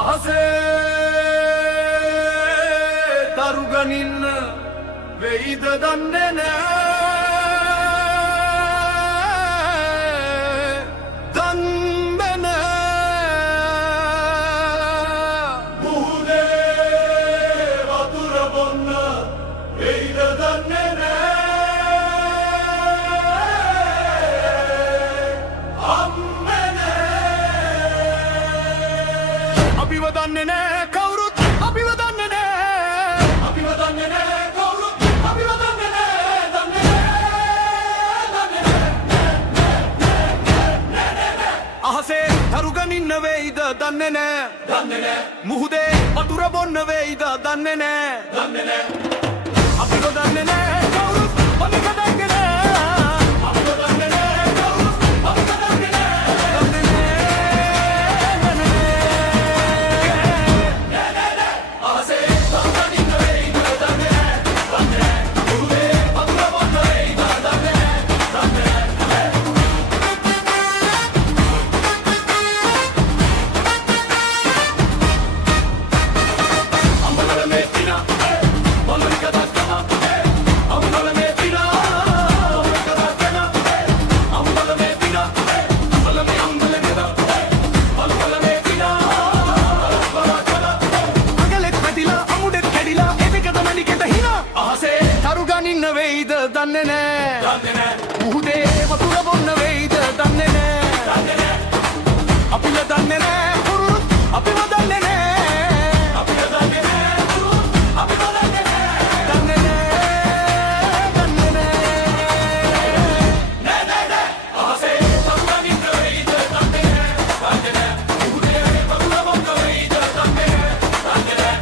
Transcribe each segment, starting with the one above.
අහසේ තරුගනින්න වෙයිද දන්නේ නෑ දන්නේ නෑ මුහුදේ වතුර බොන්න වෙයිද දන්නේ නෑ අම්මේ නෑ අපිව දන්නේ නෑ කවුරුත් අපිව දන්නේ නෑ අපිව දන්නේ නෑ කවුරුත් අපිව දන්නේ නෑ දන්නේ නෑ අහසේ තරුගනින්න වෙයිද දන්නේ නෑ මුහුදේ වතුර බොන්න වෙයිද දන්නේ නෑ අපිව දන්නේ නෑ කවුරුත් අපිව දන්නේ නෑ අපිව දන්නේ නෑ කවුරුත් අපිව දන්නේ තරුගනින්න වෙයිද දන්නේ නෑ මුහුදේ වතුර බොන්න වෙයිද දන්නේ නෑ අපිව දන්නේ නෑ කවුරුත් අපිව දන්නේ නෑ අපිව දන්නේ නෑ කවුරුත් අපිව දන්නේ නෑ දන්නේ නෑ අහසේ තරුගනින්න වෙයිද දන්නේ නෑ මුහුදේ වතුර බොන්න වෙයිද දන්නේ නෑ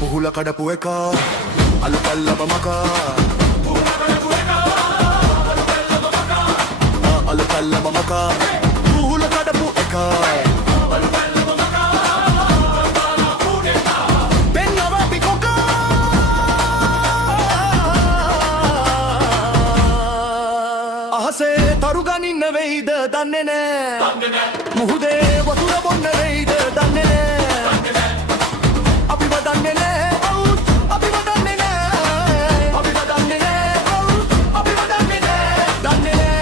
පුහුල කඩපු එක අලු පල්ලම මකා පුහුල කඩපු එක අලු පල්ලම මකා පුහුල කඩපු එක අලු පල්ලම මකා බාලා පුඩේතා පෙන්නව පිකොකා අහසේ තරුගනින්න වෙයිද දන්නේ නෑ මුහුදේ වතුර බොන්න වෙයිද දන්නේ නෑ අපිව දන්නේ නෑ කවුරුත් අපිව දන්නේ නෑ අපිව දන්නේ නෑ කවුරුත් අපිව දන්නේ නෑ දන්නේ නෑ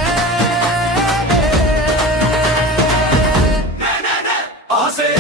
අහසේ